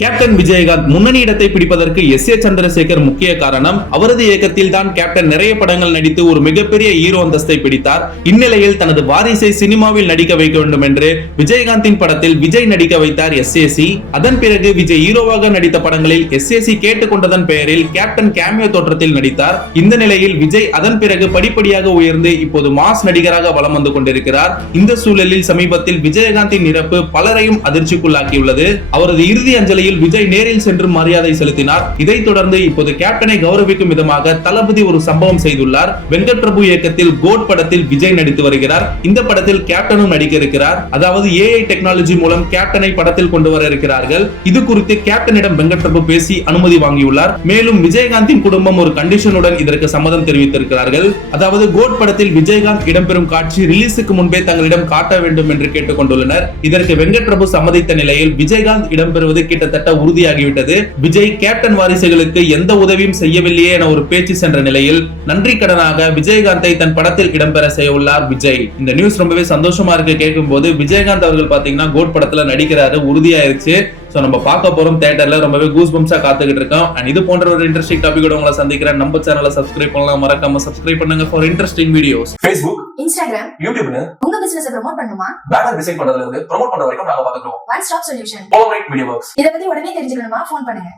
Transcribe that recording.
Captain Vijayakanth முன்னணி இடத்தை பிடிப்பதற்கு எஸ்.ஏ. சந்திரசேகர் முக்கிய காரணம். அவரது இயக்கத்தில் தான் கேப்டன் நிறைய படங்கள் நடித்து ஒரு மிகப்பெரிய ஹீரோ அந்தஸ்தை பிடித்தார். இந்நிலையில் தனது வாரிசை சினிமாவில் நடிக்க வைக்க வேண்டும் என்று விஜயகாந்தின் படத்தில் விஜய் நடிக்க வைத்தார் எஸ்.ஏ.சி. அதன் பிறகு விஜய் ஹீரோவாக நடித்த படங்களில் எஸ்.ஏ.சி. கேட்டுக்கொண்டதன் பெயரில் கேப்டன் கேமியோ தோற்றத்தில் நடித்தார். இந்த நிலையில் விஜய் அதன் பிறகு படிப்படியாக உயர்ந்து இப்போது மாஸ் நடிகராக வலம் வந்து கொண்டிருக்கிறார். இந்த சூழலில் சமீபத்தில் விஜயகாந்தின் இறப்பு பலரையும் அதிர்ச்சிக்குள்ளாக்கியுள்ளது. அவரது இறுதி அஞ்சலியில் விஜய் நேரில் சென்று மரியாதை செலுத்தினார். இதைத் தொடர்ந்து இப்போது கேப்டனை கௌரவிக்கும் விதமாக தளபதி ஒரு சம்பவம் செய்துள்ளார். வெங்கட் பிரபு இயக்கத்தில் கோட் படத்தில் விஜய் நடித்து வருகிறார். இந்த படத்தில் கேப்டனும் நடிக்க இருக்கிறார். அதாவது ஏஐ டெக்னாலஜி மூலம் கேப்டனை படத்தில் கொண்டு வர இருக்கிறார்கள். இது குறித்து கேப்டனிடம் வெங்கட் பிரபு பேசி அனுமதி வாங்கியுள்ளார். மேலும் விஜயகாந்தின் குடும்பம் ஒரு கண்டிஷனுடன் இதற்கு சம்மதம் தெரிவித்திருக்கிறார்கள். அதாவது கோட் படத்தில் விஜயகாந்த் இடம்பெறும் காட்சி ரிலீஸுக்கு முன்பே தங்களிடம் காட்ட வேண்டும் என்று கேட்டுக் கொண்டுள்ளனர். இதற்கு வெங்கட் பிரபு சம்மதித்த நிலையில் விஜயகாந்த் இடம்பெறுவது கிட்டத்தட்ட உறுதியாகிவிட்டது. விஜய் கேப்டன் வாரிசுகளுக்கு எந்த உதவியும் செய்யவில்லையே என ஒரு பேச்சு சென்ற நிலையில் நன்றி கடனாக விஜயகாந்தை தன் படத்தில் இடம்பெற செய்ய உள்ளார் விஜய். இந்த நியூஸ் ரொம்பவே சந்தோஷமா இருக்கு கேட்கும் போது. விஜயகாந்த் அவர்கள் பாத்தீங்கன்னா கோட் படத்துல நடிக்கிறாரு, உறுதியாயிருச்சு. சோ நம்ம பார்க்க போறோம் தியேட்டர்ல. ரொம்பவே கூஸ் பம்ஸா காத்துக்கிட்டு இருக்கோம். அண்ட் இது போன்ற ஒரு இன்ட்ரெஸ்டிங் டாபிக்கோட உங்களை சந்திக்கிறேன். நம்ம சேனலை சப்ஸ்கிரைப் பண்ணலாம், மறக்காம சப்ஸ்கிரைப் பண்ணுங்க for interesting videos. Facebook, Instagram, YouTubeல உங்க பிசினஸ் ப்ரோமோட் பண்ணுமா? பேனர் டிசைன் பண்றதுல இருந்து ப்ரோமோட் பண்ற வரைக்கும் நாங்க பாத்துக்கிறோம். One stop solution. Power Right Media Works. இத பத்தி உடனே தெரிஞ்சுக்கணுமா? ஃபோன் பண்ணுங்க.